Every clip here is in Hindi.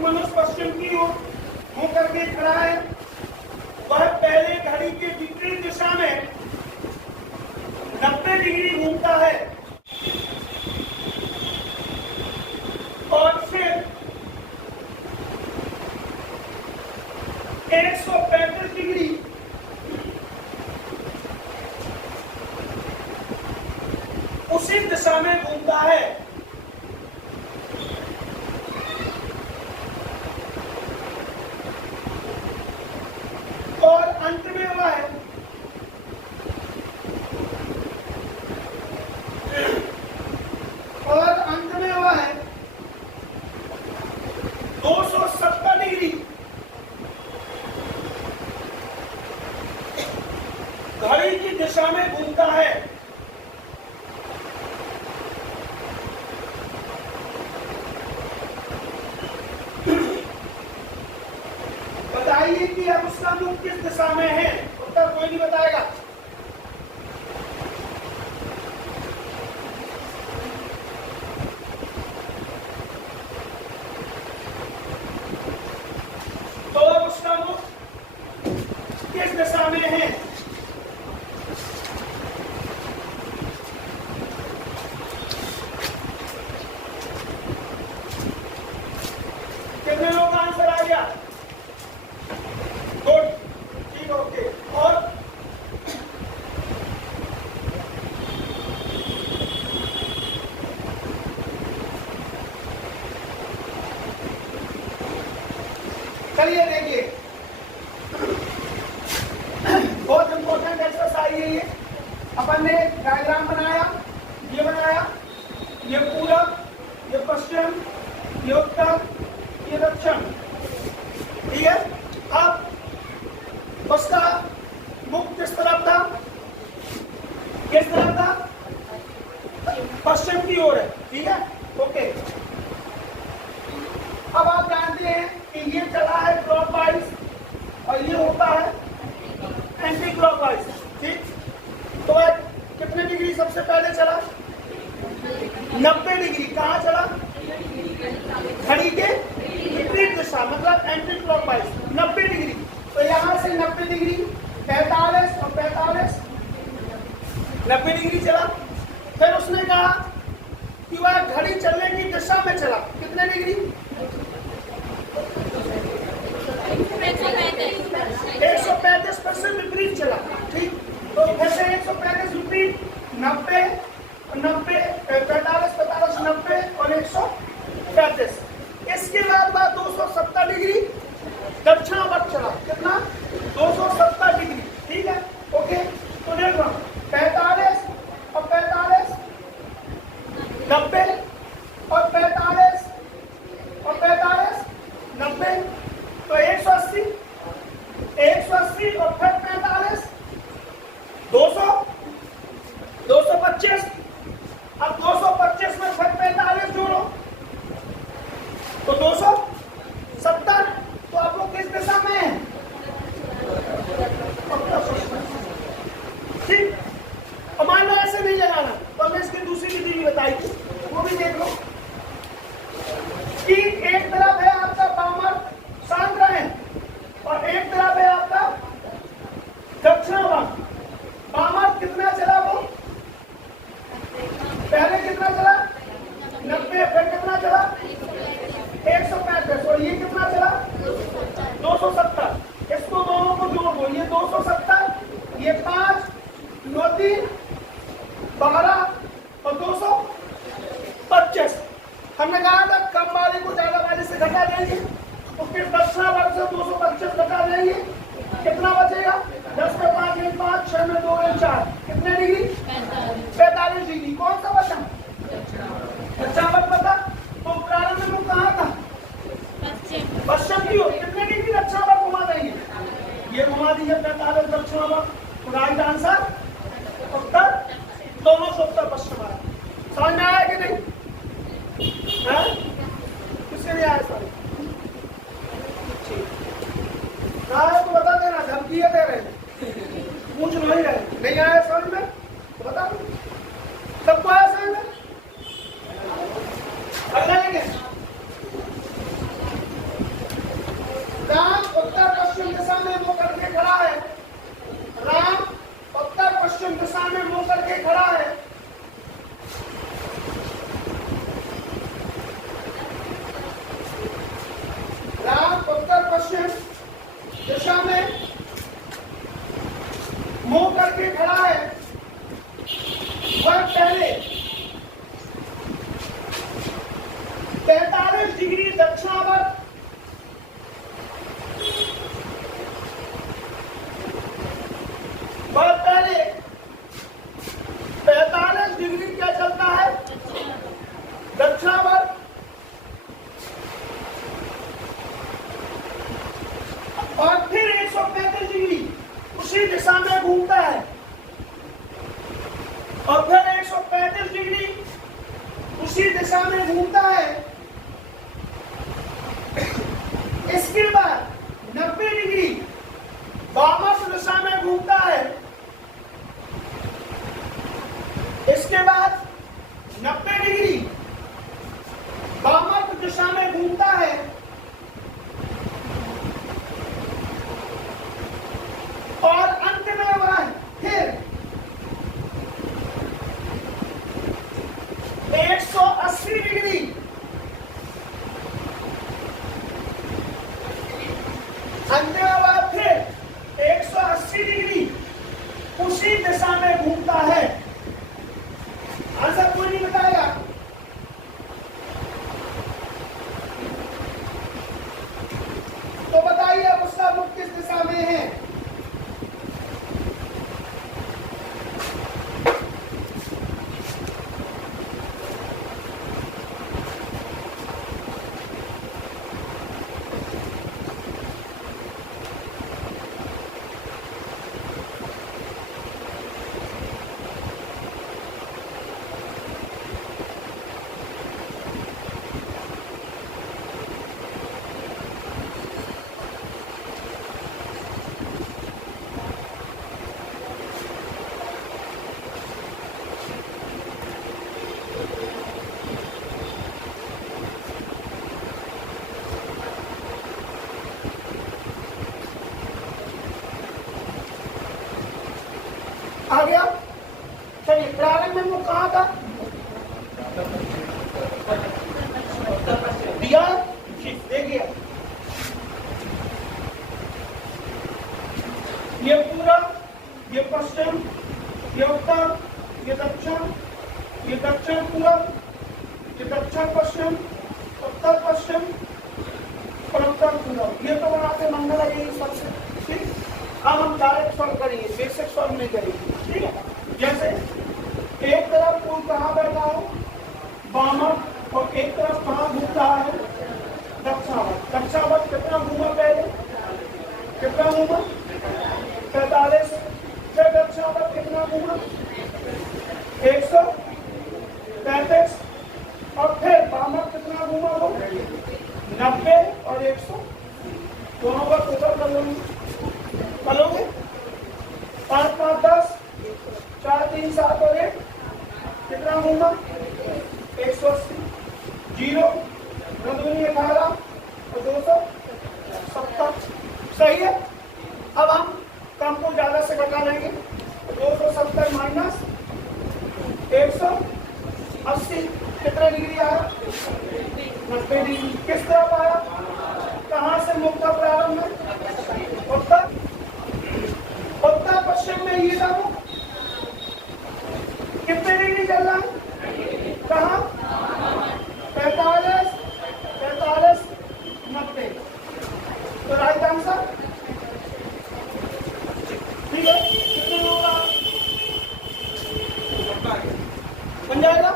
मनुष्य पश्चिम की ओर मुंह करके खड़ा है, वह पहले घड़ी के विपरीत दिशा में 90 डिग्री घूमता है और फिर 135 डिग्री उसी दिशा में घूमता है। और अंत में वह है 270 डिग्री घड़ी की दिशा में घूमता है। बताइए कि अब उसका मुख किस दिशा में है? उत्तर कोई नहीं बताएगा। तो अब उसका मुख किस दिशा में है? कितने लोग का आंसर आ गया? गुड, ठीक, ओके। और चलिए देखिए, बहुत इंपॉर्टेंट एक्सरसाइज है ये। अपन ने डायग्राम बनाया, ये पूरब, ये पश्चिम, ये उत्तर, ये दक्षिण, ठीक है। अब उसका मुख किस तरफ था? पश्चिम की ओर है, ठीक है, ओके। अब आप जानते हैं कि ये चला है क्लॉकवाइज और ये होता है एंटी क्लॉकवाइज, ठीक। तो कितने डिग्री सबसे पहले चला? 90 डिग्री। कहाँ चला? घड़ी के विपरीत दिशा, मतलब एंटी क्लॉकवाइज 90 डिग्री। तो यहाँ से 90 डिग्री 45 और 45 90 डिग्री चला। फिर उसने कहा कि वह घड़ी चलने की दिशा में चला। कितने डिग्री? 135% विपरीत चला, ठीक। तो फिर से 135 विपरीत, 90 45 45 90 और 135। इसके बाद 270 डिग्री दक्षिणावर्त चला। कितना? 270 डिग्री, ठीक है, ओके। तो देखो 45 और 45 90 और 45 और 45 90, तो 180 और फिर 45 200 225। अब 225 में फिर 45 जोड़ो तो 270। तो आप लोग किस दिशा में हैं? ठीक। और मान लो ऐसे नहीं लगाना, तो हमने इसकी दूसरी विधि भी बताई थी, वो भी देख लो कि एक तरफ है आपका वामवर्त शांत रहे और एक तरफ है आपका दक्षिणावर्त। वामवर्त कितना चला? वो पहले कितना चला? 90। फिर कितना चला? 135। और ये कितना चला? 270। इसको दोनों को जोड़ दो, ये 270, ये 5 9 3 12 और 225। हमने कहा था कम वाले को ज्यादा वाले से घटा देंगे, तो फिर दक्षिणावर्त से 225 घटा देंगे। कितना बचेगा? 10 में 5 में 5, 6 में 2 में 4, कितने डिग्री? 45 डिग्री। कौन सा बचा? दक्षिणावर्त बचा। तो प्रारंभ में कहाँ था? पश्चिम की ओर। कितने डिग्री दक्षिणावर्त घुमा देंगे? ये घुमा दीजिए 45 दक्षिणावर्त। तो राइट आंसर उत्तर, दोनों से उत्तर पश्चिम आया। समझ में आया कि नहीं? किसके लिए आया? सर तो बता देना, धमकी दे रहे पूछ नहीं रहे। नहीं आया समझ में तो बता दो, सबको आया समझ में? अगला लेंगे डिग्री दक्षिणावर्त, बहुत पहले 45 डिग्री क्या चलता है दक्षिणावर्त, और फिर 135 डिग्री उसी दिशा में घूमता है, और फिर 135 डिग्री उसी दिशा में घूमता है। इसके बाद 90 डिग्री वामावर्त दिशा में घूमता है। इसके बाद 90 डिग्री वामावर्त दिशा में घूमता है, और अंत में वह फिर 180 डिग्री अंत में वह फिर 180 डिग्री उसी दिशा में घूमता है। आंसर कोई नहीं बताएगा। तो बताइए अब उसका मुख किस दिशा में है? आ गया? चलिए, प्रारंभ में वो कहाँ था? दिया? देखिए, ये पूरब, ये पश्चिम, ये उत्तर, ये दक्षिण, ये दक्षिण पूरब, ये दक्षिण पश्चिम, उत्तर पश्चिम और उत्तर पूरब। ये तो वहां से मंगल है, यही सबसे ठीक। अब हम डायरेक्ट सॉल्व करेंगे, बेसिक सॉल्व नहीं करेंगे, ठीक है। जैसे एक तरफ कोई कहाँ बैठा हो वामावर्त, और एक तरफ कहाँ घूम रहा है दक्षिणावर्त। दक्षिणावर्त कितना घूमा पहले? कितना घूमा? 45। फिर दक्षिणावर्त कितना घूमा? 135। और फिर वामावर्त कितना घूमा? वो 90 और 100 दोनों का टोटल कर लेंगे। करोगे 5 5 10 4 3 7 और 1 कितना होगा? 180। 0 2 18 और 270। सही है। अब हम कम को ज्यादा से घटा लेंगे। 270 माइनस 180 कितना डिग्री आया? 90 डिग्री। किस तरफ आया? कहाँ से मुख का प्रारंभ है? उत्तर पश्चिम में ये था। कितने डिग्री चल रहा है? कहाँ? 45 90। तो राइट आंसर ठीक है। कितने होगा? बन जाएगा?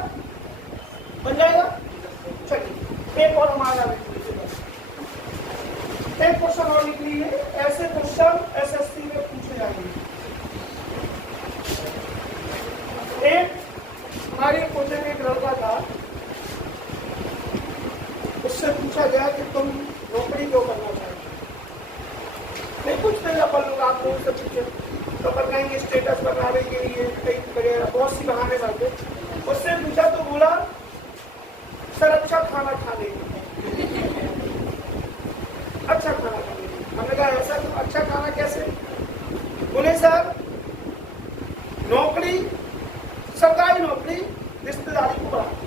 बन जाएगा। चलिए एक और हमारा एक क्वेश्चन और लिख लीजिए। ऐसे क्वेश्चन एसएससी में पूछे जाएंगे। एक हमारे कोटे में एक लड़का था, उससे पूछा गया कि तुम नौकरी क्यों करना चाहते? नहीं पूछते अपन लोग, आप लोग से पूछे तो अपन कहेंगे स्टेटस बनाने के लिए, कई वगैरह बहुत सी बहाने करते। उससे पूछा तो बोला सर अच्छा खाना खाने के लिए। अच्छा खाना खाने के लिए। हमने कहा ऐसा तो अच्छा खाना कैसे? बोले सर नौकरी, सरकारी नौकरी रिश्तेदारी को बढ़ाती है।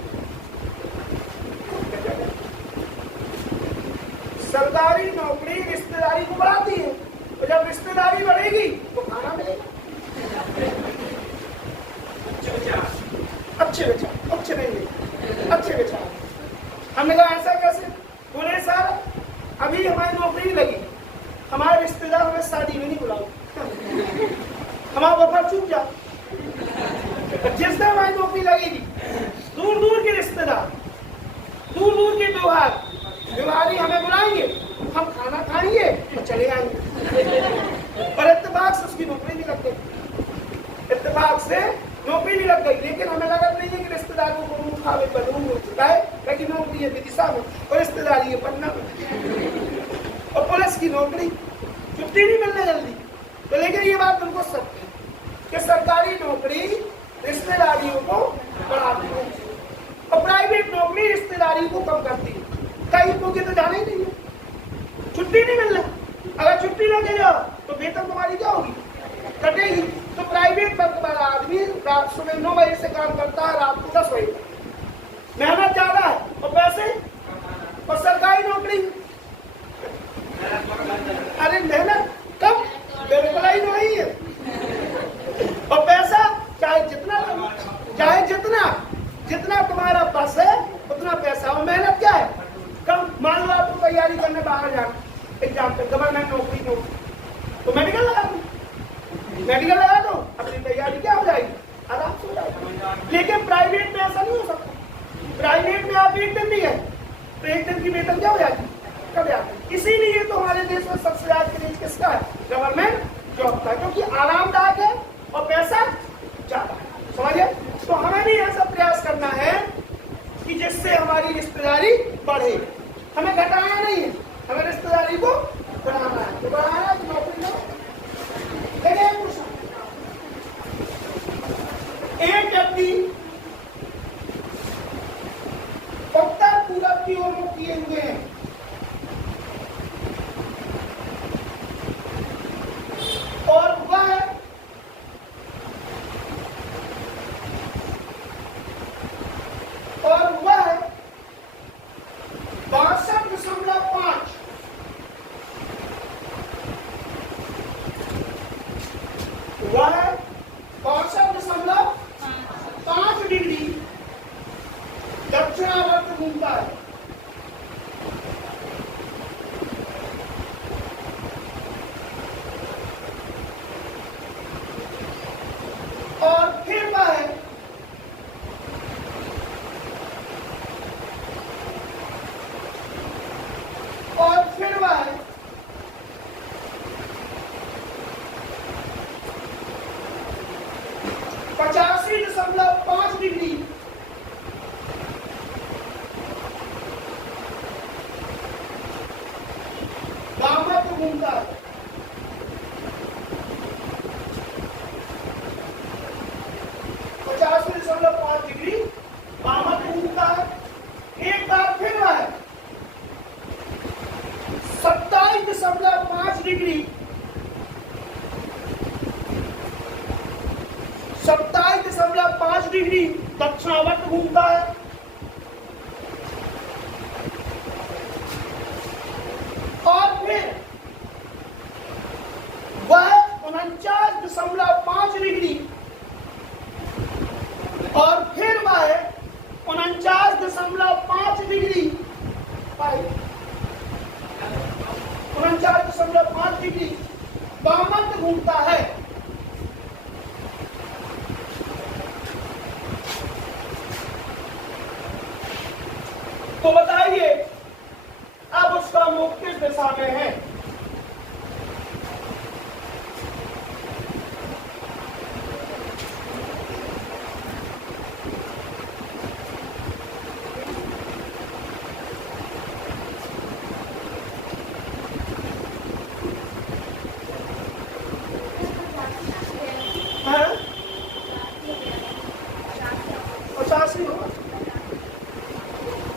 सरकारी नौकरी रिश्तेदारी को बढ़ाती है, तो जब रिश्तेदारी बढ़ेगी तो खाना मिलेगा। अच्छे विचार, अच्छे नहीं, अच्छे विचार। हमने कहा ऐसा कैसे? अभी हमारी नौकरी नहीं लगी, हमारे रिश्तेदार हमें शादी में नहीं बुलाओ, हमारा वफा चूक जा। जिस दिन हमारी नौकरी लगेगी, दूर दूर के रिश्तेदार, दूर दूर के व्यवहारी हमें बुलाएंगे, हम खाना खाएंगे तो चले आएंगे। और इत्तेफाक से उसकी नौकरी नहीं लग गई, इत्तेफाक से नौकरी नहीं लग गई, लेकिन हमें लगा नहीं है कि रिश्तेदारों को मुंह खावे पर हो चुका है, लेकिन नौकरी है विदिशा में और रिश्तेदारी है पटना में, और पुलिस की नौकरी, छुट्टी नहीं मिलने जल्दी। तो लेकिन ये बात उनको सत्य है कि सरकारी नौकरी रिश्तेदारियों को बढ़ाती है और प्राइवेट नौकरी रिश्तेदारी को कम करती है। कई मौके तो जाना ही नहीं है, छुट्टी नहीं मिलना, अगर छुट्टी ना दे जाओ तो वेतन तुम्हारी क्या होगी, कटेगी। तो प्राइवेट वर्क वाला आदमी रात सुबह 9 बजे से काम करता है, रात को 10 बजे, मेहनत ज्यादा है और पैसे, और सरकारी नौकरी अरे मेहनत कम, बेरोजगारी नहीं है, और पैसा चाहे जितना तुम्हारा पास है उतना पैसा, और मेहनत क्या है कम। मान लो आपको तैयारी करने बाहर जाना एग्जाम पे, गवर्नमेंट नौकरी तो मेडिकल लगा दो, अपनी तैयारी क्या हो जाएगी, आराम से हो जाएगी। लेकिन प्राइवेट में ऐसा नहीं हो सकता, प्राइवेट में आप एक दिन नहीं है तो एक दिन की वेतन क्या हो जाएगी, कब जाती। इसीलिए तो हमारे देश में सबसे ज्यादा क्रेज किसका है, गवर्नमेंट जॉब का, क्योंकि आरामदायक है और पैसा ज्यादा है, समझे। तो हमें भी ऐसा प्रयास करना है कि जिससे हमारी रिश्तेदारी बढ़े, हमें घटाना नहीं है, हमें रिश्तेदारी को बढ़ाना है। तो बढ़ाना है तो नौकरी लो। एक व्यक्ति उत्तर पूरब की ओर मुख किए हुए हैं और वह 62.5 डिग्री दक्षिणावर्त घूमता है। और फिर वह 85.5 डिग्री वामवर्त घूमता है। 85.5 डिग्री वामवर्त घूमता है। एक बार फिर वह 27.5 डिग्री 27.5 डिग्री दक्षिणावर्त घूमता है। और फिर वह 49.5 डिग्री और फिर वह 49.5 डिग्री 49.5 डिग्री वामवर्त घूमता है। तो बताइए अब उसका मुख किस दिशा में है?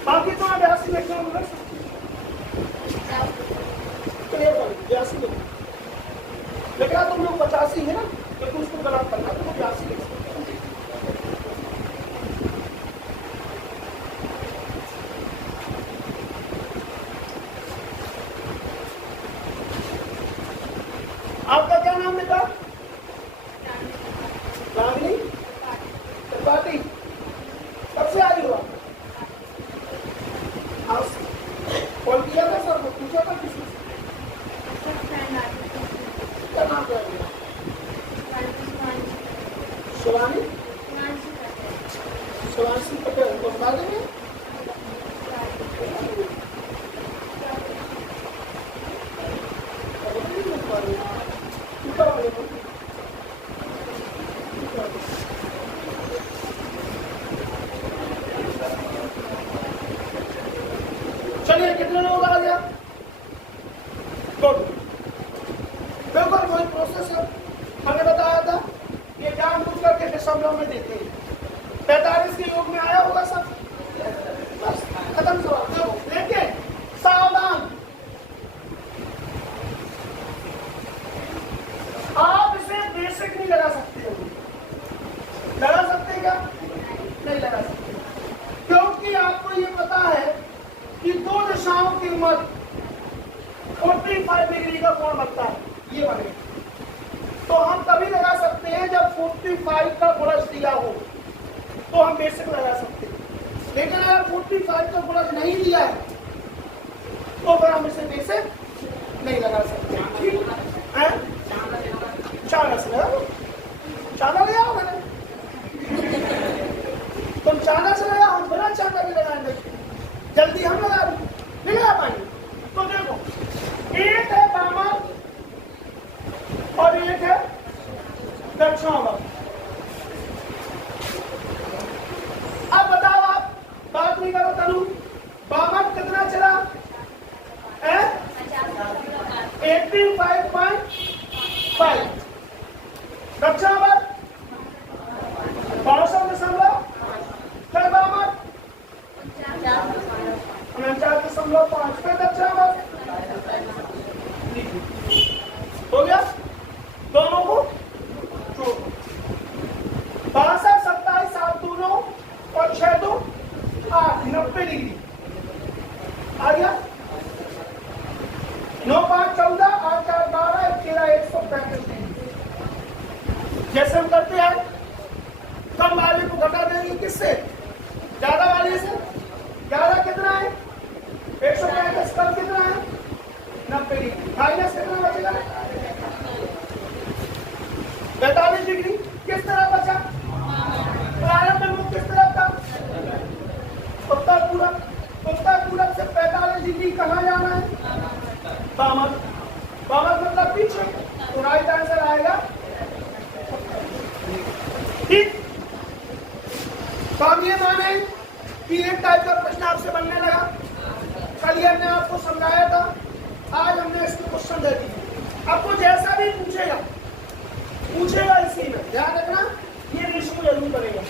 बाकी तो आप 82 लिखना होगा, क्लियर कर 82 लिखना। तुम लोग 85 है ना, लेकिन उसको गलत करना, तुम 82 लिख सकते। आपका क्या नाम लिखा? रागनी त्रिपाठी। कब से आई हुआ? कौन किया था सर? पूछा था किसी के मध्य 45 डिग्री का कोण बनता है, ये बनेगा। तो हम तभी लगा सकते हैं जब 45 का गुणज दिया हो, तो हम बेसिक लगा सकते हैं। लेकिन अगर 45 का गुणज नहीं दिया है तो फिर हम इसे बेसिक नहीं लगा सकते। ठीक है, चाला से लगा, चाला ले आओ मैंने, तुम चाला से लगा, हम बिना चाला भी लगाएंगे, जल्दी हम लगा नहीं लगा पाएंगे। तो देखो, एक है वामन और एक है दक्षिणावर्त। अब बताओ, आप बात नहीं करो तनु, वामन कितना चला है? 85.5। दक्षिणावर्त 62.5। फिर वामन 49.5। फिर दक्षिणावर्त हो गया। दोनों को जोड़ो, 62, 27, 7 2 9 और 6 2 8, 90 डिग्री आ गया। 9 5 14, 8 4 12, 135 डिग्री। जैसे हम करते हैं, कम वाले को घटा देंगे किससे? ज्यादा वाले से। ज्यादा कितना है? 135। कम कितना है? 90 डिग्री। माइनस कितना बचेगा? 45 डिग्री। किस तरह बचा? प्रारंभ में किस तरह था? उत्तर पूरब। उत्तर पूरब से 45 डिग्री कहाँ जाना है? वामन। वामन मतलब पीछे, तो राइट आंसर आएगा। ठीक, तो हम ये माने कि एक टाइप का प्रश्न आपसे बनने लगा। कल ही हमने आपको समझाया था, आज हमने इसके क्वेश्चन दे दिए। आपको जैसा भी पूछेगा इसी में ध्यान रखना, ये रेशियो जरूर करेगा।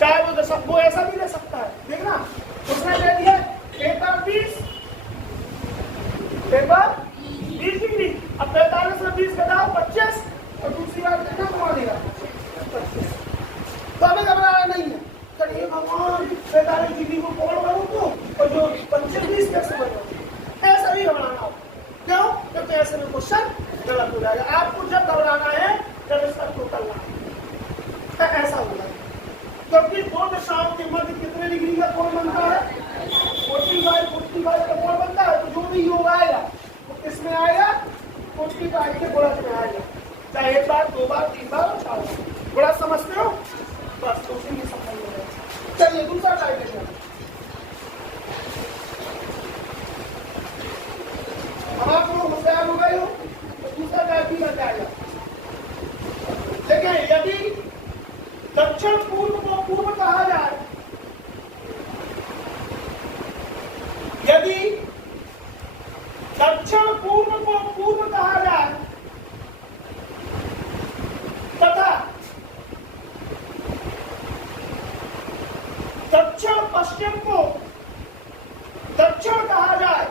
चाहे वो दशक, वो ऐसा भी ले सकता है। देखना, उसने दे दिया एक बार 20 डिग्री। अब 45 में 20 घटाओ 25, और दूसरी बार कितना घुमा देगा? 25। तो हमें घबराना नहीं है। चलिए भगवान, 45 डिग्री को कोण करूं तो, और जो 25 कैसे बनो, ऐसा भी घबराना हो। क्यों? क्योंकि ऐसे में क्वेश्चन गलत हो जाएगा। आपको जब घबराना है जब इसका टोटल ना ऐसा होगा, क्योंकि दो दिशाओं के मध्य कितने डिग्री का कोण बनता है? 45 का कोण बनता है। तो जो भी योग आएगा वो किसमें आएगा? 45 के गुणज में आएगा। चाहे एक बार, 2 बार, 3 बार और 4 बार। बड़ा समझते हो? बस तो उसी में समझ में आएगा। चलिए दूसरा टाइप है। अब आप लोग होशियार हो गए हो तो दूसरा टाइप भी बन जाएगा। देखिए, यदि दक्षिण पूर्व को पूर्व कहा जाए, यदि दक्षिण पूर्व को पूर्व कहा जाए तथा दक्षिण पश्चिम को दक्षिण कहा जाए,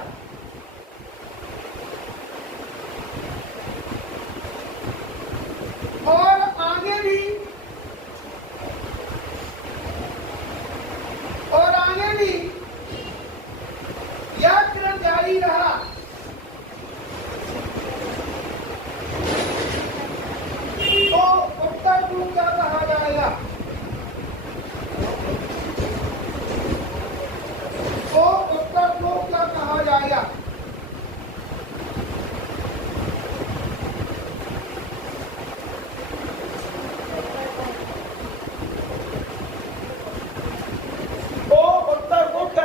और आगे भी यह क्रम जारी रहा, तो उत्तर को क्या कहा जाएगा? तो उत्तर को क्या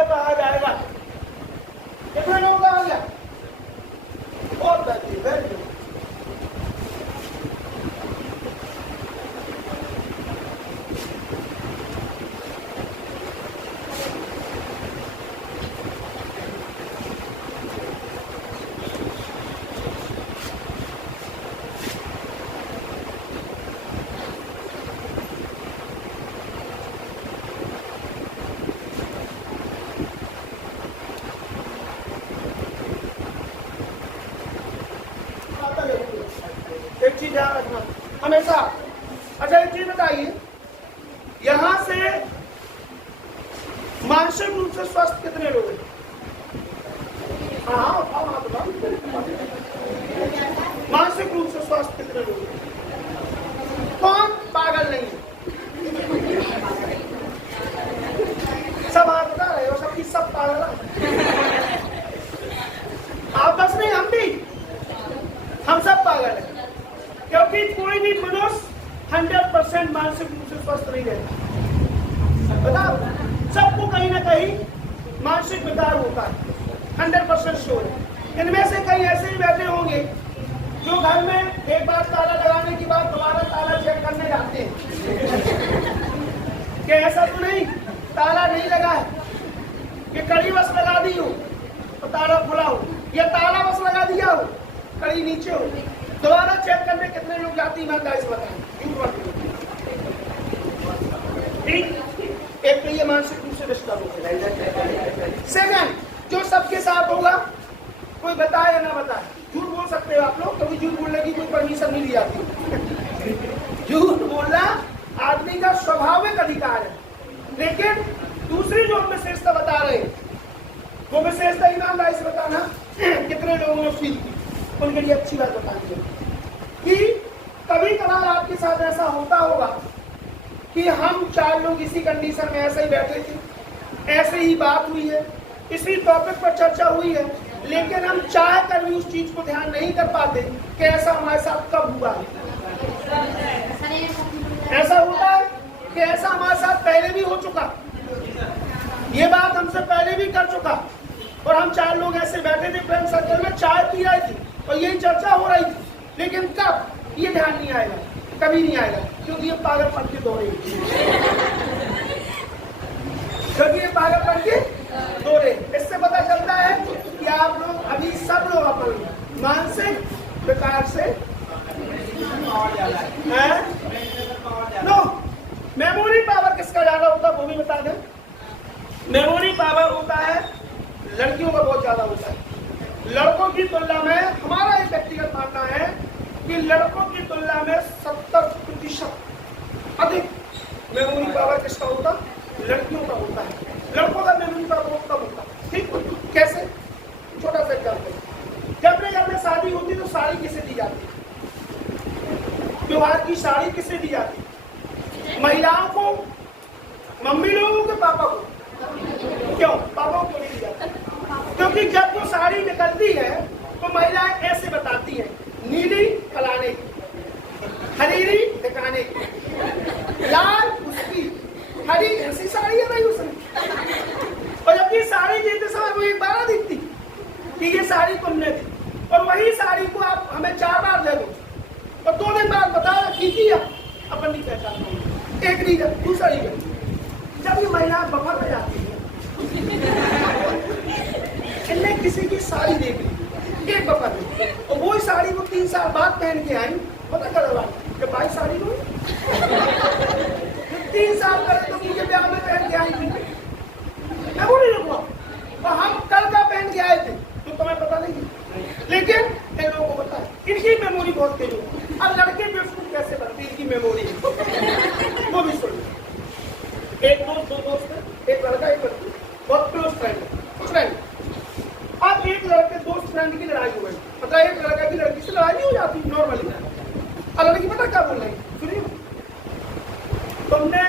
कहा जाएगा? कितने लोग आ गया? बहुत बेहतरीन, वेरी गुड। एक चीज ध्यान रखना हमेशा। अच्छा, एक चीज बताइए, यहां से मानसिक रूप से स्वस्थ कितने लोग हैं? हाँ, मानसिक रूप से स्वस्थ कितने लोग? कौन पागल नहीं है? सब हाथ बता रहे हो, सबकी सब पागल है। आप बस नहीं, हम सब पागल हैं, क्योंकि कोई भी मनुष्य 100% मानसिक रूप से स्वस्थ नहीं रहता। बताओ, सबको कहीं ना कहीं मानसिक विकार होता है, 100% श्योर है। इनमें से कई ऐसे ही बैठे होंगे जो घर में एक बार ताला लगाने के बाद दोबारा ताला चेक करने जाते हैं कि ऐसा तो नहीं ताला नहीं लगा है, कि कड़ी बस लगा दी हो तो ताला खुला हो, या ताला बस लगा दिया हो कड़ी नीचे हो, दोबारा चेक करने कितने लोग जाती ईमानदारी से बताएं? ठीक, एक तो ये मानसिक रूप से डिस्टर्ब हो। सेकंड, जो सबके साथ होगा, कोई बताए या ना बताए, झूठ बोल सकते हो आप लोग, कभी झूठ बोलने की कोई परमिशन नहीं दी जाती। झूठ बोलना आदमी का स्वाभाविक अधिकार है, लेकिन दूसरी जो हम विशेषता बता रहे हैं, वो विशेषता ईमानदारी से बताना कितने लोगों ने फील की, उनके लिए अच्छी बात बतानी है कि कभी कभार आपके साथ ऐसा होता होगा कि हम 4 लोग इसी कंडीशन में ऐसे ही बैठे थे, ऐसे ही बात हुई है, इसी टॉपिक पर चर्चा हुई है, लेकिन हम चाह कर भी उस चीज को ध्यान नहीं कर पाते कि ऐसा हमारे साथ कब हुआ है। ऐसा होता है कि ऐसा हमारे साथ पहले भी हो चुका, ये बात हमसे पहले भी कर चुका, और हम 4 लोग ऐसे बैठे थे फ्रेंड सर्कल में, चाय पी रहे थे और यही चर्चा हो रही थी, लेकिन कब ये ध्यान नहीं आएगा, कभी नहीं आएगा, क्योंकि ये पागलपन के दौरे, इससे पता चलता है कि आप लोग अभी सब लोग अपन मानसिक विकार से नो। मेमोरी पावर किसका ज्यादा होता है वो भी बता दें। मेमोरी पावर होता है लड़कियों का बहुत ज्यादा होता है, लड़कों की तुलना में। हमारा एक व्यक्तिगत मानना है कि लड़कों की तुलना में 70% अधिक मेमोरी पावर किसका होता है? लड़कियों का होता है। लड़कों का मेमोरी पावर बहुत कम होता है। ठीक, कैसे? छोटा सा एग्जाम्पल, जब अपने घर में शादी होती तो साड़ी किसे दी जाती? त्योहार की साड़ी किसे दी जाती? महिलाओं को, मम्मी लोगों के, पापा को? क्यों पापा को नहीं दी जाती? क्योंकि जब वो साड़ी निकलती है तो महिलाएं ऐसे बताती हैं, नीली फलाने की, हरीरी दिखाने की, लाल उसकी, हरी ऐसी साड़ी है भाई उसने। और जब ये साड़ी देते समय वो एक बार दिखती कि ये साड़ी तुमने दी, और वही साड़ी को आप हमें 4 बार दे दो और 2 दिन बाद बताया की किया, अपन नहीं पहचान। एक रीजन, दूसरा रीजन, जब ये महिला बफर में जाती है, इनने किसी की साड़ी देख ली एक बफर में, और वो साड़ी को 3 साल बाद पहन के आई, पता कर कि भाई साड़ी को 3 साल पहले तो मुझे ब्याह में पहन के आई थी, मैं वो नहीं रुकवा, और हम कल का पहन के आए थे तो तुम्हें पता नहीं, लेकिन इन लोगों को पता है। इनकी मेमोरी बहुत तेज है। अब लड़के बेवकूफ कैसे बनती इनकी मेमोरी वो भी सुन। एक दोस्त, 2 दोस्त है, एक लड़का एक लड़की, बहुत क्लोज फ्रेंड। अब एक लड़के दोस्त फ्रेंड की लड़ाई हो गई, मतलब एक लड़का की लड़की से लड़ाई हो जाती नॉर्मली। अब लड़की पता क्या बोल रही, सुनिए, तुमने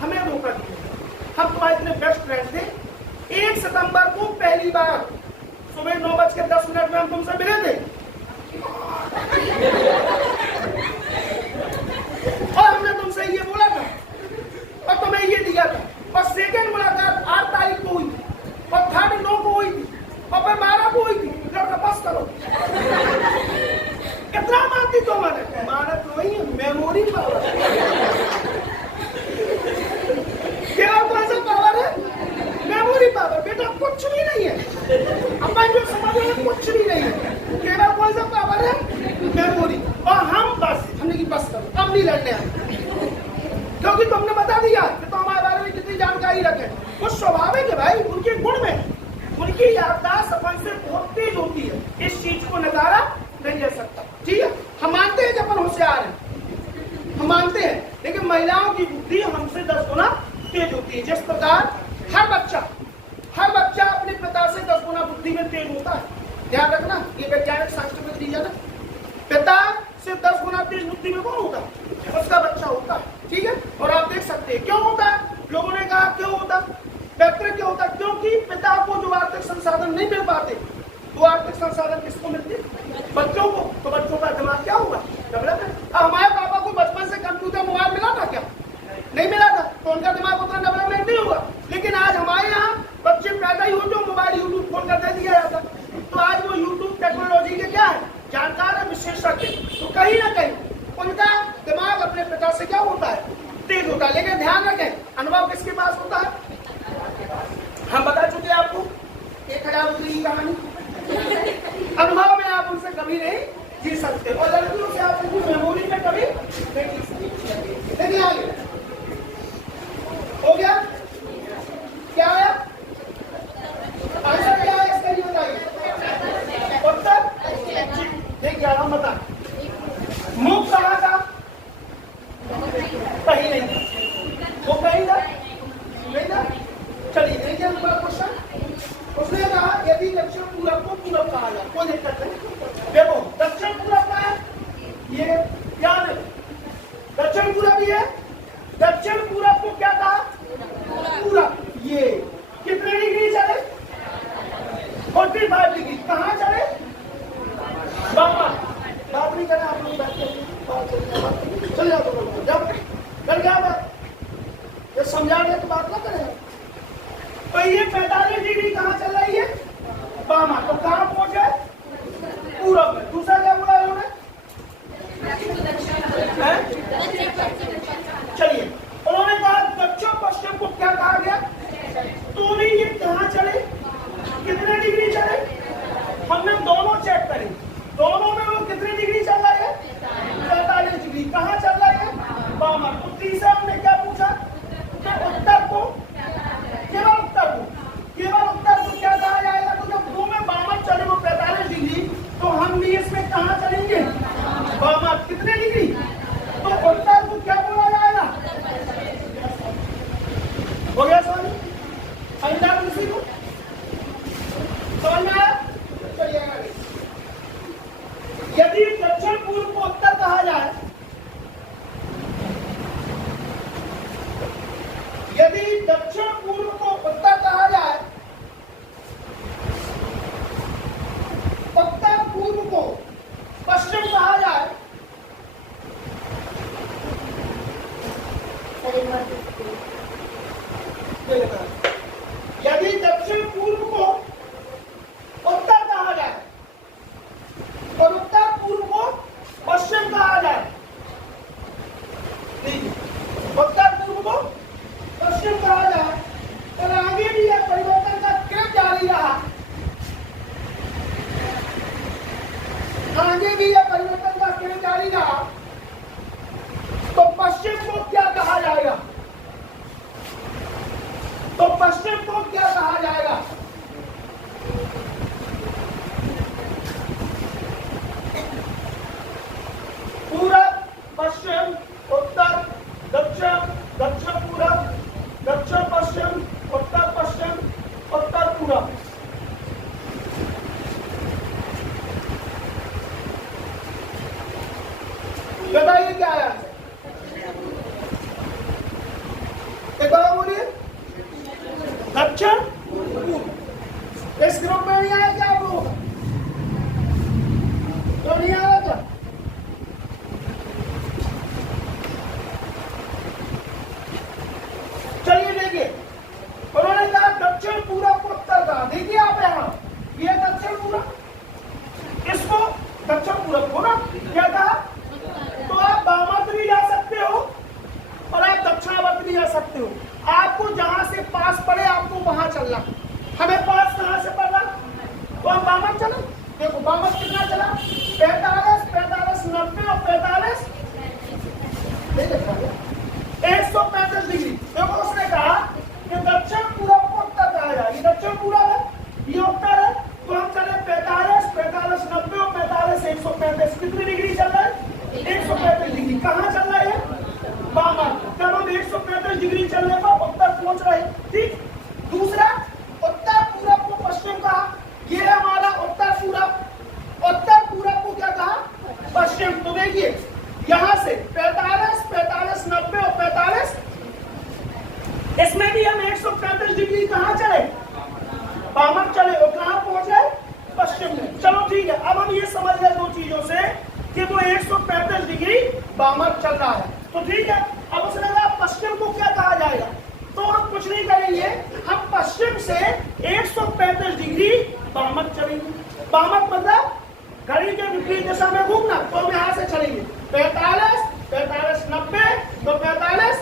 हमें धोखा दिया, हम तुम्हारे इतने बेस्ट फ्रेंड थे, 1 सितंबर को पहली बार सुबह 9:10 में हम तुमसे मिले थे, और हमने तुमसे ये बोला था और तुम्हें ये दिया था, और सेकेंड मुलाकात 8 तारीख को हुई थी, और 3rd 9 को हुई थी, और फिर 12 को हुई थी। लड़का पास करो, कितना मानती तो मैंने मानत वही मेमोरी पावर। क्या कौन सा पावर है? Memory power. बेटा कुछ भी नहीं है, अपन जो समझ रहे हैं कुछ भी नहीं है। केवल कौन सा पावर है? मेमोरी। और हम बस हमने की बस करो, अब नहीं लड़ने आए, क्योंकि तुमने बता दिया कि तो हमारे बारे में कितनी जानकारी रखे। वो स्वाभाविक है भाई, उनके गुण में, उनकी याददाश्त अपन से बहुत तेज होती है, इस चीज को नकारा नहीं जा सकता। ठीक है, हम मानते हैं कि अपन होशियार हैं, हम मानते हैं, लेकिन महिलाओं की बुद्धि हमसे 10 गुना तेज होती है। जिस प्रकार हर बच्चा अपने पिता से 10 गुना बुद्धि में तेज होता है, ध्यान रखना, ये वैज्ञानिक शास्त्र में रीजन है। पिता से 10 गुना तेज बुद्धि में कौन होता है? उसका बच्चा होता है, ठीक है। और आप देख सकते हैं क्यों होता है, लोगों ने कहा क्यों होता, फैक्टर क्यों होता, क्योंकि पिता को जो आर्थिक संसाधन नहीं मिल पाते, वो आर्थिक संसाधन किसको मिलते? बच्चों को। तो बच्चों का दिमाग क्या होगा? डेवलप है। अब हमारे पापा को बचपन से कंप्यूटर मोबाइल मिला था क्या? नहीं मिला था, तो उनका दिमाग उतना डेवलपमेंट नहीं हुआ। लेकिन आज हमारे यहाँ बच्चे पैदा ही हो जो मोबाइल यूट्यूब खोल कर दे दिया जाता, तो आज वो यूट्यूब टेक्नोलॉजी के क्या है? जानकार है, विशेषज्ञ। तो कहीं ना कहीं उनका दिमाग अपने पिता से क्या होता है? तेज होता है। लेकिन ध्यान रखें, अनुभव किसके पास होता है? हम बता चुके आपको 1000 रुपये की कहानी। अनुभव में आप उनसे कभी नहीं जी सकते, और लड़कियों से आप उनकी मेमोरी में कभी नहीं जी सकते। देखिए आगे हो गया, क्या है आंसर, क्या है इसका ये बताइए। उत्तर देखिए, हम बता मुख कहाँ था? कहीं नहीं था। वो कहीं था नहीं था। चलिए देखिए अगला क्वेश्चन। उसने कहा यदि दक्षिण पूरब को पूरब कहा जाए, कोई दिक्कत नहीं। देखो दक्षिण पूरब का है, ये क्या है? दक्षिण पूरब ही है। दक्षिण पूरब को क्या कहा? पूरब। ये कितने डिग्री चले? 45 डिग्री। कहाँ चले? बाबा बात नहीं करें आप लोग, चल जाओ तो जाओ, कर क्या बात, ये समझा रहे तो बात ना करें। तो ये 45 डिग्री कहाँ चल रही है? बामा। तो कहाँ पहुंच गए? पूरब में। दूसरा क्या बोला उन्होंने? चलिए, उन्होंने कहा दक्षिण पश्चिम को क्या कहा गया? तो नहीं, ये कहाँ चले, कितने डिग्री चले? हमने दोनों चेक करें, दोनों में वो कितने डिग्री चल रहा है? 45 डिग्री। कहाँ चल रहा है? चलो ठीक है, अब हम ये समझ गए दो चीजों से कि वो 135 डिग्री वामक चल रहा है। तो ठीक है, अब उसने कहा पश्चिम को क्या कहा जाएगा, तो हम कुछ नहीं करेंगे, हम पश्चिम से 135 डिग्री वामक चलेंगे। वामक मतलब घड़ी के विपरीत दिशा में घूमना, तो हम यहाँ से चलेंगे 45, 45, 90, तो 45,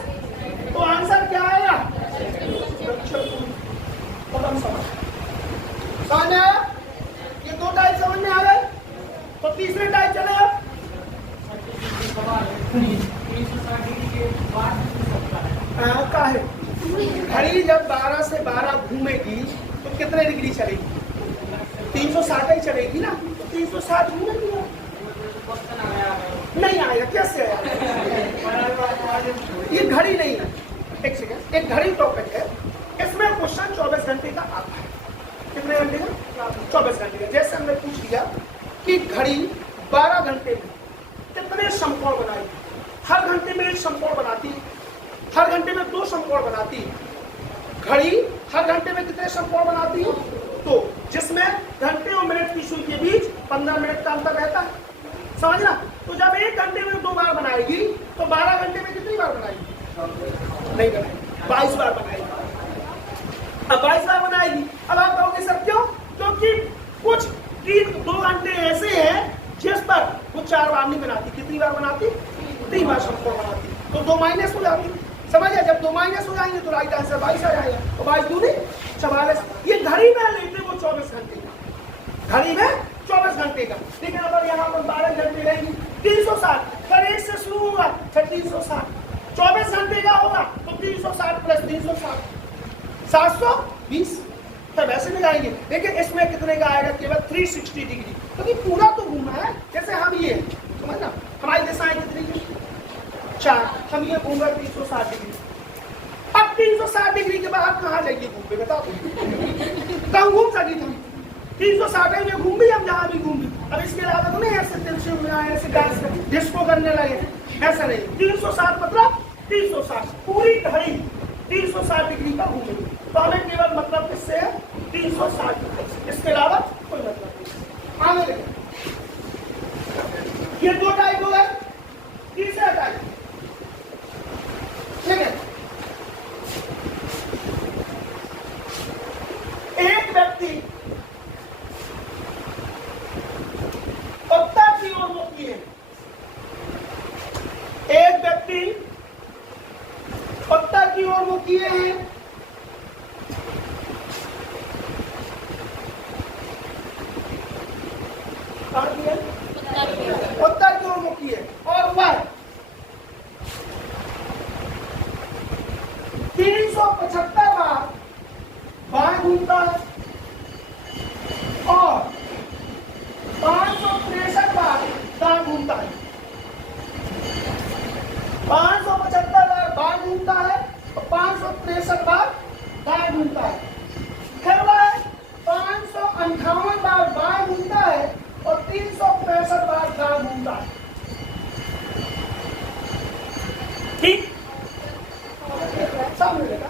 तो आंसर क्या आएगा? समझ में आया? ये दो टाइप समझ में आ गए, तो तीसरे टाइप चले अब। का है घड़ी जब 12 से 12 घूमेगी तो कितने डिग्री चलेगी? 360 ही चलेगी ना, तो 360 घूमेगी नहीं आएगा, कैसे आएगा? ये घड़ी नहीं है, एक सेकंड, एक घड़ी टॉपिक है, इसमें क्वेश्चन 24 घंटे का आता है। कितने घंटे का? 24 घंटे का। जैसे हमने पूछ लिया कि घड़ी 12 घंटे में कितने समकोण बनाएगी, हर घंटे में एक समकोण बनाती है, हर घंटे में 2 समकोण बनाती है। घड़ी हर घंटे में कितने समकोण बनाती है? तो जिसमें घंटे और मिनट की सुई के बीच 15 मिनट का अंतर रहता है, समझना। तो जब एक घंटे में 2 बार बनाएगी तो 12 घंटे में कितनी बार बनाएगी? नहीं बनाएगी, 22 बार बनाएगी। अब 22 बार बनाएगी। अब आप कहोगे सर क्यों? क्योंकि कुछ 2 घंटे ऐसे हैं जिस पर वो 4 बार नहीं बनाती। कितनी बार बनाती? 3 बार समकोण बनाती। तो 2 माइनस हो जाती, समझिए। जब 2 माइनस हो जाएंगे तो राइट आंसर 22 आ जाएगा, और 22 दूनी 44। ये घड़ी में लेते वो 24 घंटे का, घड़ी में 24 घंटे का, लेकिन अगर यहाँ पर 12 घंटे रहेंगी 360, फिर 1 से शुरू होगा, फिर 360, 24 घंटे का होगा तो 360 प्लस 360 720, तो वैसे लगाएंगे। लेकिन इसमें कितने का आएगा? केवल 360 डिग्री, क्योंकि पूरा तो घूमना है। जैसे हम ये समझना, हमारी दिशाएं कितनी की? 4, हम ये घूम रहे 360 डिग्री। अब 360 डिग्री के बाद कहाँ जाएंगे घूमने, बताओ? कहाँ घूम सकी तुम? 360 में घूम भी, हम जहाँ भी घूम भी। अब इसके अलावा तो नहीं ऐसे ऐसे डांस डिस्को करने लगे, ऐसा नहीं। 360 मतलब 360, पूरी घड़ी 360 डिग्री का घूमेगी। तो हमें केवल मतलब किससे है? 360 डिग्री, इसके अलावा कोई मतलब नहीं। आगे देखें, ये 2 टाइप हो गए। तीसरा टाइप, ठीक है, एक व्यक्ति उत्तर की ओर मुख किए, एक व्यक्ति उत्तर की ओर मुख किए हैं, उत्तर की ओर मुख किए, और वह 375 बार बाएं घूमता है और 563 बार दाएं घूमता है। 575 बार बाएं घूमता है और 563 बार दाएं घूमता है। फिर वह 558 बार बाएं घूमता है और 365 बार दाएं घूमता है। ठीक, सब मिलेगा।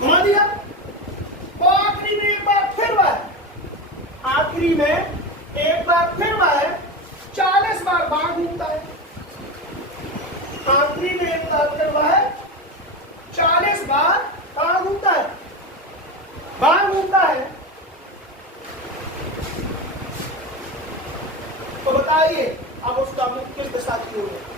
घुमा दिया। तो आखिरी में एक बार फिर वह 40 बार बाहर घूमता है। आखिरी में एक बार फिर वह 40 बार बाहर घूमता है, तो बताइए अब उसका मुख किस दिशा की ओर है?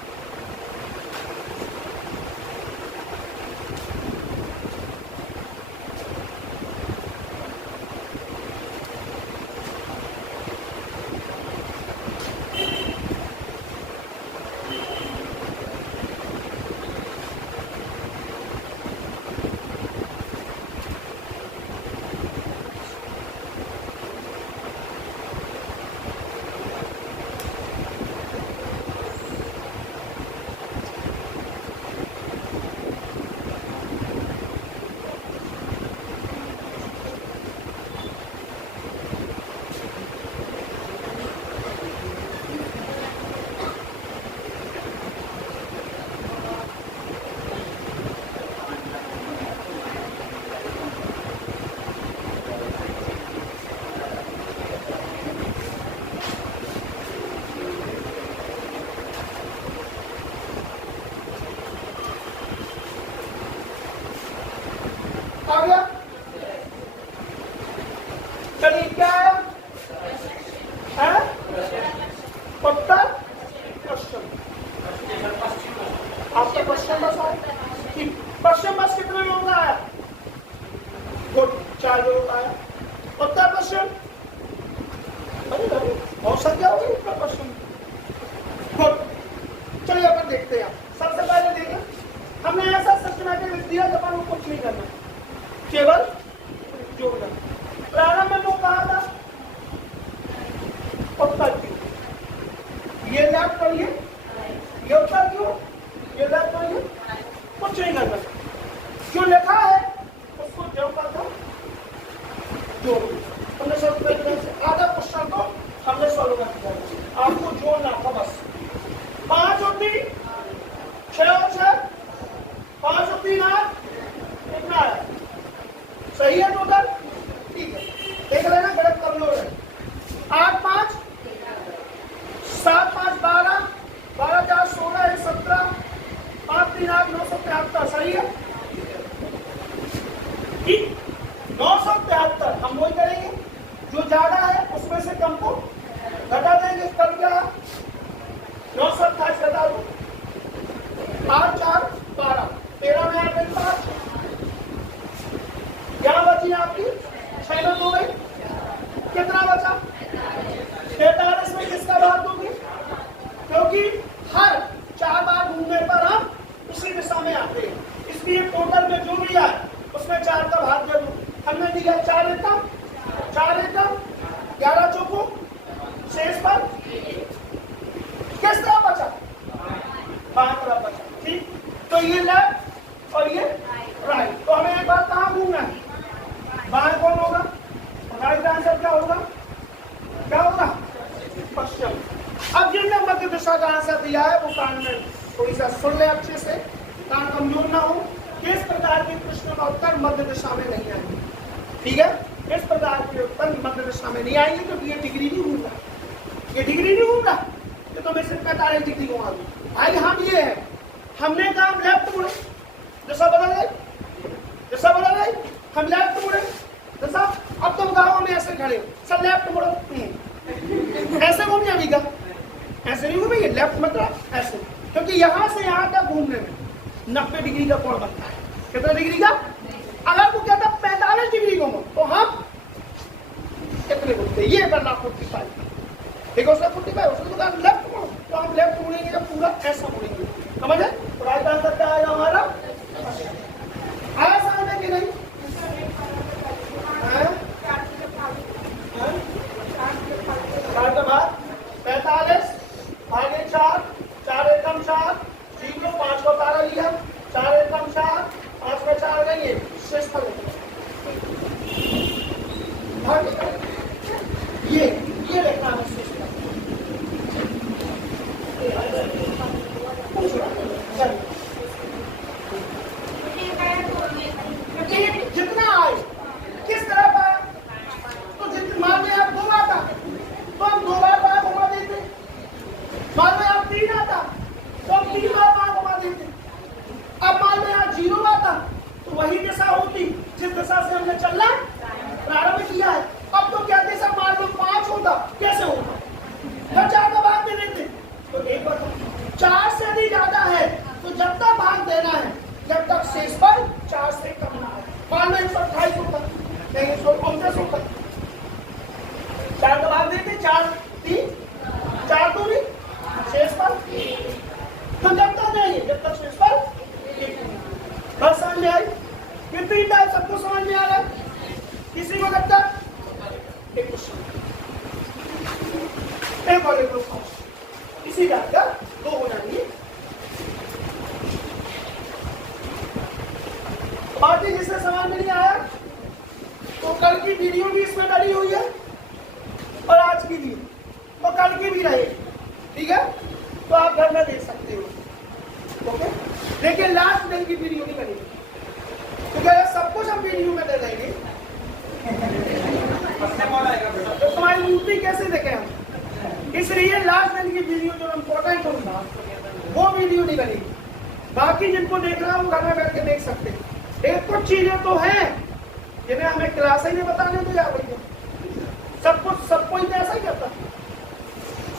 आ गया। चलिए क्या आया है? उत्तर पश्चिम। आपका पश्चिम बस आया कि पश्चिम बस कितने लोगों का आया? गुड, 4 लोगों का आया। उत्तर पश्चिम बहुत संख्या होगी उत्तर पश्चिम। गुड, चलिए अपन देखते हैं। सबसे पहले देखें, हमने ऐसा सिस्टमैटिक लिख दिया जब हम कुछ नहीं करना, केवल जोड़ना। प्रारंभ में वो कहा था उत्तर क्यों, ये लेफ्ट और ये उत्तर क्यों, ये लेफ्ट और ये, कुछ नहीं करना। जो लिखा है उसको जो का था जोड़। हमने सब आधा क्वेश्चन को हमने सॉल्व कर दिया, आपको जोड़ना था बस। 5 और 3 6 और 6, 5 और 3 8, कितना है? सही है टोटल? ठीक है, देख लेना गलत कमजोर है। 8 5 7 5 12, 12 4 16 1 17, 5 3 8 973। सही है? 973 हम वही करेंगे, जो ज्यादा है उसमें से कम को घटा देंगे। कम क्या है? 927 घटा दो, 8 4 12, 13 में 8 5, क्या बची आपकी? 6 में 2 गई, कितना बचा? 43 में किसका भाग दोगे? क्योंकि हर 4 बार घूमने पर हम उसी दिशा में आते हैं, इसलिए टोटल में जो भी आए उसमें 4 का भाग जरूर। हमने दिया 4 एकम 11 चौको, शेष पर किस तरह बचा? 5 तरह बचा। ठीक, तो ये लेफ्ट और ये राइट। तो हमें एक बार कहाँ घूमना है? बाएं कौन होगा? राइट आंसर क्या होगा? क्या होगा? पश्चिम। अब जिनने मध्य दिशा का आंसर दिया है वो कान में थोड़ी सा सुन ले अच्छे से, कान कमजोर ना हो। किस प्रकार के प्रश्नों का उत्तर मध्य दिशा में नहीं आएंगे? ठीक है, किस प्रकार के उत्तर मध्य दिशा में नहीं आएंगे? क्योंकि ये डिग्री नहीं घूम रहा, ये डिग्री नहीं घूम रहा, ये तो मैं सिर्फ 45 डिग्री घुमा दूं। भाई हम ये है, हमने कहा हम लेफ्ट मुड़े, दिशा बदल गई, दिशा बदल गई, हम लेफ्ट मुड़े दिशा। अब तुम गाँव में ऐसे खड़े हो, सब लेफ्ट मुड़ो, ऐसे घूम जाएगा, ऐसे नहीं घूमेंगे, लेफ्ट मतलब ऐसे, क्योंकि यहां से यहां तक घूमने में 90 डिग्री का कोण बनता है। कितना डिग्री का? अगर वो कहता 45 डिग्री घूमो तो हम कितने घूमते? ये करना 45, ठीक है, उसने 45, उसने कहा लेफ्ट मुड़ो, तो हम लेफ्ट मुड़ेंगे जब पूरा ऐसा मुड़ेंगे, समझ है? तो राइट आंसर क्या आएगा हमारा? आया समझ में कि नहीं? चार का भाग 45 भागे 4, 4 एकम 4, 5 को तारा लिया, 4 एकम 4, 5 में 4 गई है, शेष पर ये देखना है शेष जितना आए किस तरह पाया? तो जितना मान में आप 2 आता तो हम 2 बार बार घुमा देते, मान में आप 3 आता तो हम 3 बार बार घुमा देते। अब मान में आप 0 आता तो वही दिशा होती जिस दिशा से हमने चलना प्रारंभ किया है। अब तो कहते सब मान लो 5 होता, कैसे होता? जब 4 का भाग दे देते तो एक बार 4 से यदि ज्यादा है तो जब तक भाग देना है जब तक शेष पर 4 से कम ना है। मान लो 128 होता, 129 होता, 4 का भाग देते, 4 3 4 दूरी शेष पर, तो जब तक जाइए जब तक शेष पर बस समझ में आई? कितनी टाइम सबको समझ में आ रहा है? किसी को लगता एक क्वेश्चन, एक और एक इसी बात का 2 हो जाएंगे। बाकी जिससे समझ में नहीं आया तो कल की वीडियो भी इसमें डाली हुई है और आज की भी, तो कल की भी रहेगी, ठीक है? तो आप घर में देख सकते हो, ओके? लेकिन लास्ट दिन की वीडियो नहीं करेंगे, क्योंकि अगर सब कुछ हम वीडियो में दे देंगे तो तुम्हारी मूर्ति कैसे देखें हम? इसलिए लास्ट दिन की वीडियो जो इम्पोर्टेंट होगा वो वीडियो नहीं करेगी। बाकी जिनको देखना है वो घर में बैठ के देख सकते हैं। एक कुछ चीजें तो हैं जिन्हें हमें क्लास ही नहीं बताने दी जा रही है। सब कोई तो ऐसा ही करता है।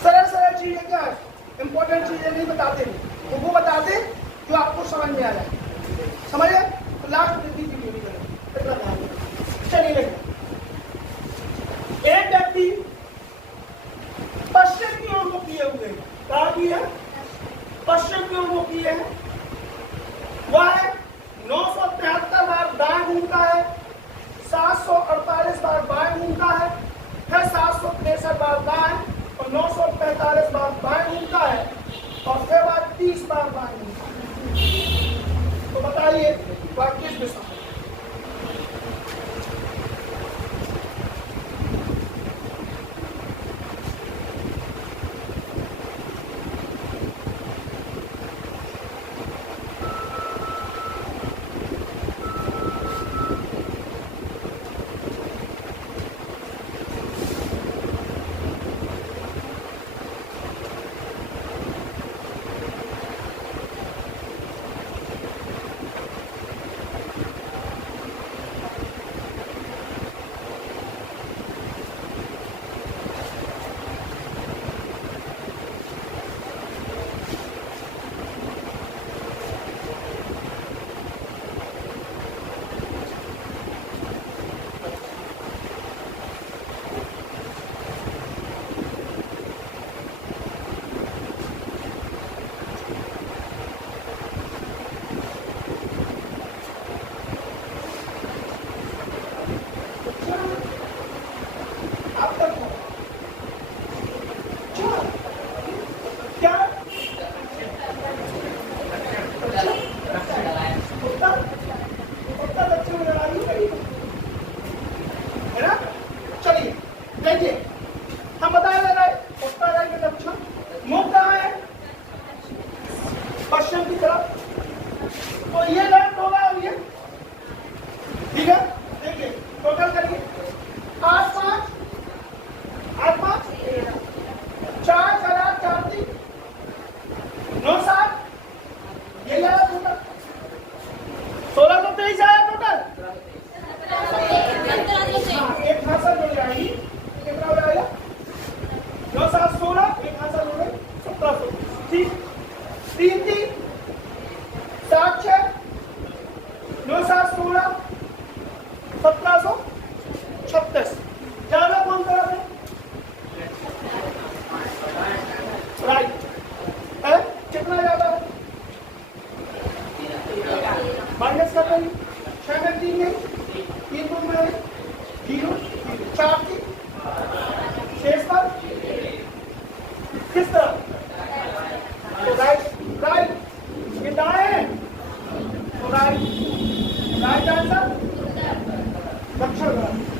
सरल चीजें क्या है, इंपॉर्टेंट चीजें नहीं बताते, तो वो बताते जो आपको समझ में आ जाए। समझे? तो लास्ट में वीडियो नहीं करें। चलिए, एक व्यक्ति पश्चिम की ओर मुख किए हुए, कहा की है? पश्चिम की ओर मुख किए हैं। वह 973 बार दाएं घूमता है, 748 बार बाएं घूमता है, फिर 763 बार दाएं और 945 बार बाएं घूमता है और फिर बाद 30 बार बाएं घूमता है। तो बताइए वह किस दिशा में? पश्चिम की तरफ, तो ये लेफ्ट होगा और ये ठीक है। देखिए टोटल करिए, 8 5 8 5 4 4 4 3 9 7, ये आया टोटल 1623 आया टोटल। एक हासिल हो जाएगी, कितना हो जाएगा? 9 7 16, एक हासिल हो गई 1700। ठीक, 3 3 7 6 9 7 16 1736। ज्यादा कौन सा है? राइट है, कितना ज्यादा है? माइनस कर रही 6 में 3 नहीं, 3 2 में 0 4 की शेष पर किस तरह? तो राइट ये दाएं, तो राइट आंसर दक्षिण।